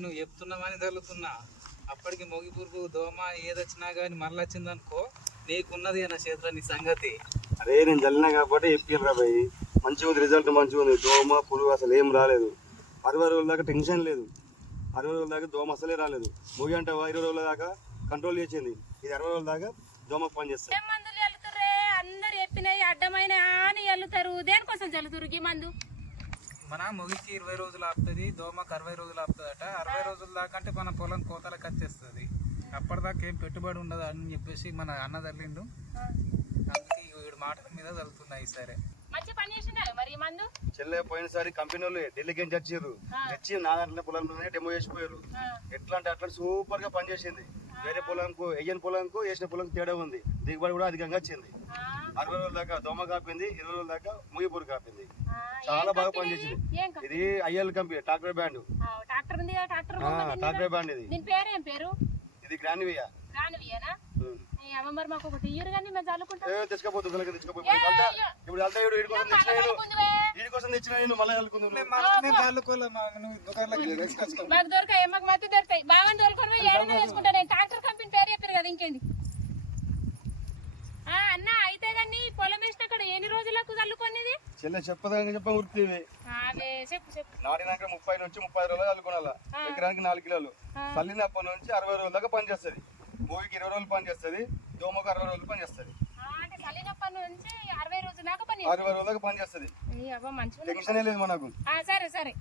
నువ్వు చెప్తున్నావని తగులుతున్నా. అప్పటికి మొగి పురుగు దోమ ఏదొచ్చినా కానీ మళ్ళీ వచ్చిందనుకో నీకున్నది నా చేతిలో నీ సంగతి. అరే నేను చల్లినా కాబట్టి చెప్పిరా భయ్, మంచిగా ఉంది, రిజల్ట్ మంచిగా ఉంది. దోమ పురుగు అసలు ఏం రాలేదు. 60 రోజుల దాకా టెన్షన్ లేదు. 60 రోజుల దాకా దోమ అసలే రాలేదు. మొగి అంటే 20 రోజుల దాకా కంట్రోల్ చేసింది. ఇది 60 రోజుల దాకా దోమ పని చేస్తుంది. అందరు చెప్పినాయి అడ్డమైన అని చల్లుతారు. దేనికోసం చల్లుతారు ఈ మందు? మన మొగికి 20 రోజులు ఆపుతుంది, దోమకు 60 రోజులు ఆపుతుందట. 60 రోజుల దాకా అంటే మన పొలం కోతలకు వచ్చేస్తుంది. అప్పటిదాకా ఏం పెట్టుబడి ఉండదు అని చెప్పేసి మన అన్న తల్లిండు. అందుకే వీడు మాటల మీద చల్లుతున్నాయి. సరే మంచి పని చేసిందా మరి ఈ మందు? చెల్లె పోయినసారి కంపెనీ వాళ్ళు ఢిల్లీకి ఏం చచ్చారు, తెచ్చి నా దాంట్లో పొలంలోనే డెమో చేసిపోయారు. ఎట్లా అంటే అట్లా సూపర్ గా పనిచేసింది. వేరే పొలంకు వేయని పొలంకు వేసిన పొలంకు తేడా ఉంది. దిగుబడి కూడా అధికంగా వచ్చింది. 60 రోజుల దాకా దోమ కాపింది, 20 రోజుల దాకా ముగిపూరు కాపింది. చాలా బాగా పనిచేసింది. ఇది IL company tractor band. Tractor band ఇది. దీని పేరు ఏం పేరు? ఇది గ్రానివియా. గ్రానివియానా? మరి మాకు ఒకటి ఇయ్యరు కానీ మేము చల్లుకుంటాం. తెచ్చుకోపోతుంది ఇప్పుడు అంతా వీడి కోసం తెచ్చిన నేను మళ్ళీ మాకు దొరకాయి, మాకు మధ్య దొరకాయి. బాగా దొరకరు ఏడైనా వేసుకుంటా. నేను ట్రాక్టర్ కంపెనీ పేరు చెప్పారు కదా, ఇంకేంది అన్న? అయితే కానీ పొలం వేసినాక ఎన్ని రోజులకు చల్లుకునేది? చెల్లె చెప్పదాకా చెప్ప ఉరికివి. చెప్పు చెప్పు. నాటినాక 30 నుంచి 30 రోజులు చల్లుకోవాలా. ఎకరానికి 4 కిలోలు. చల్లినప్పటి నుంచి 60 రోజుల దాకా పని చేస్తుంది. మూవికి 20 రోజులు పని చేస్తుంది, దోమకు 60 రోజులు పని చేస్తుంది. 60 రోజుల దాకా పని 60 రోజుల దాకా పని చేస్తుంది. టెన్షన్ లేదు మనకు. సరే సరే.